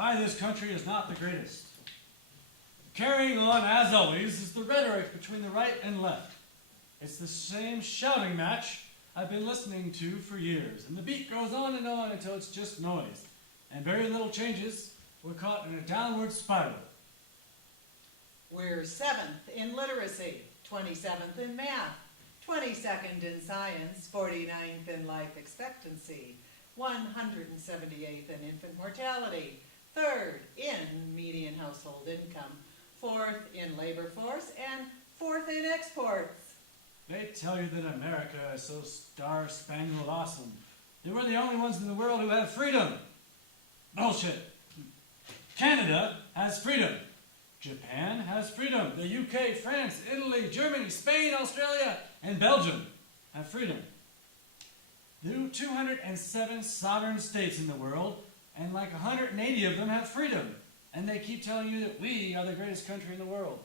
why this country is not the greatest. Carrying on, as always, is the rhetoric between the right and left. It's the same shouting match I've been listening to for years, and the beat goes on until it's just noise, and very little changes. We're caught in a downward spiral. We're 7th in literacy, 27th in math, 22nd in science, 49th in life expectancy, 178th in infant mortality, 3rd in median household income, 4th in labor force, and 4th in exports. They tell you that America is so star-spangled awesome. They were the only ones in the world who have freedom. Bullshit. Canada has freedom. Japan has freedom. The UK, France, Italy, Germany, Spain, Australia, and Belgium have freedom. There are 207 sovereign states in the world, and like 180 of them have freedom. And they keep telling you that we are the greatest country in the world.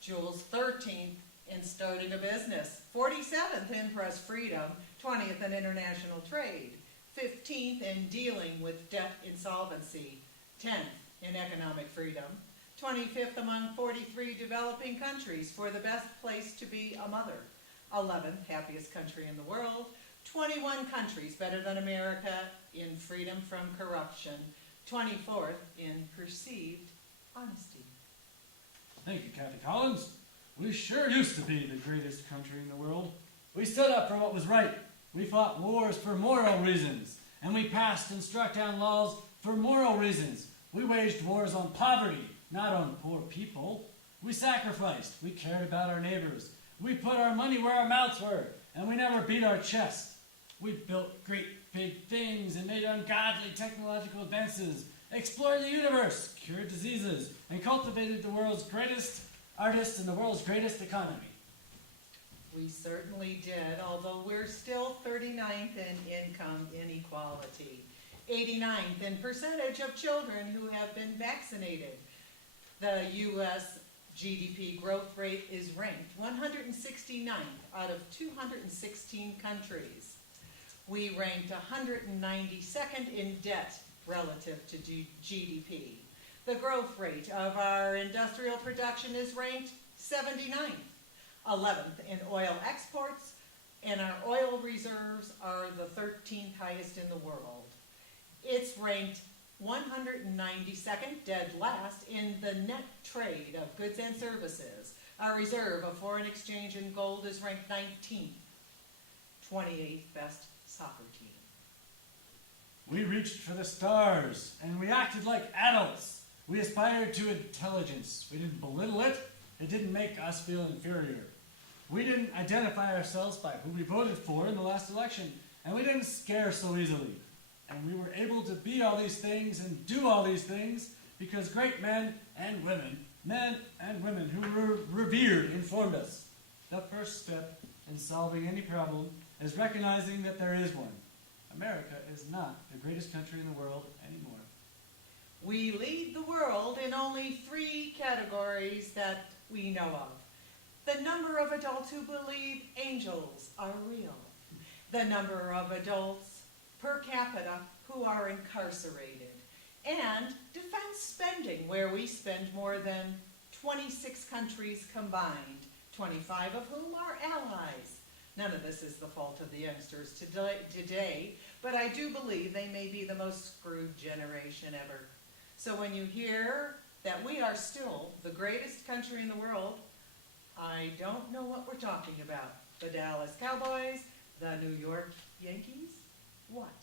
Jules 13th in starting a business, 47th in press freedom, 20th in international trade, 15th in dealing with debt insolvency, 10th in economic freedom, 25th among 43 developing countries for the best place to be a mother, 11th happiest country in the world, 21 countries better than America in freedom from corruption, 24th in perceived honesty. Thank you, Kathy Collins. We sure used to be the greatest country in the world. We stood up for what was right. We fought wars for moral reasons, and we passed and struck down laws for moral reasons. We waged wars on poverty, not on poor people. We sacrificed. We cared about our neighbors. We put our money where our mouths were, and we never beat our chest. We built great big things and made ungodly technological advances, explored the universe, cured diseases, and cultivated the world's greatest artists and the world's greatest economy. We certainly did, although we're still 39th in income inequality, 89th in percentage of children who have been vaccinated. The U.S. GDP growth rate is ranked 169th out of 216 countries. We ranked 192nd in debt relative to GDP. The growth rate of our industrial production is ranked 79th, 11th in oil exports, and our oil reserves are the 13th highest in the world. It's ranked 192nd, dead last, in the net trade of goods and services. Our reserve of foreign exchange in gold is ranked 19th, 28th best soccer team. We reached for the stars, and we acted like adults. We aspired to intelligence. We didn't belittle it. It didn't make us feel inferior. We didn't identify ourselves by who we voted for in the last election, and we didn't scare so easily. And we were able to be all these things and do all these things because great men and women who were revered informed us. The first step in solving any problem is recognizing that there is one. America is not the greatest country in the world anymore. We lead the world in only 3 categories that we know of. The number of adults who believe angels are real. The number of adults per capita who are incarcerated. And defense spending, where we spend more than 26 countries combined, 25 of whom are allies. None of this is the fault of the youngsters today, but I do believe they may be the most screwed generation ever. So when you hear that we are still the greatest country in the world, I don't know what we're talking about. The Dallas Cowboys, the New York Yankees? What?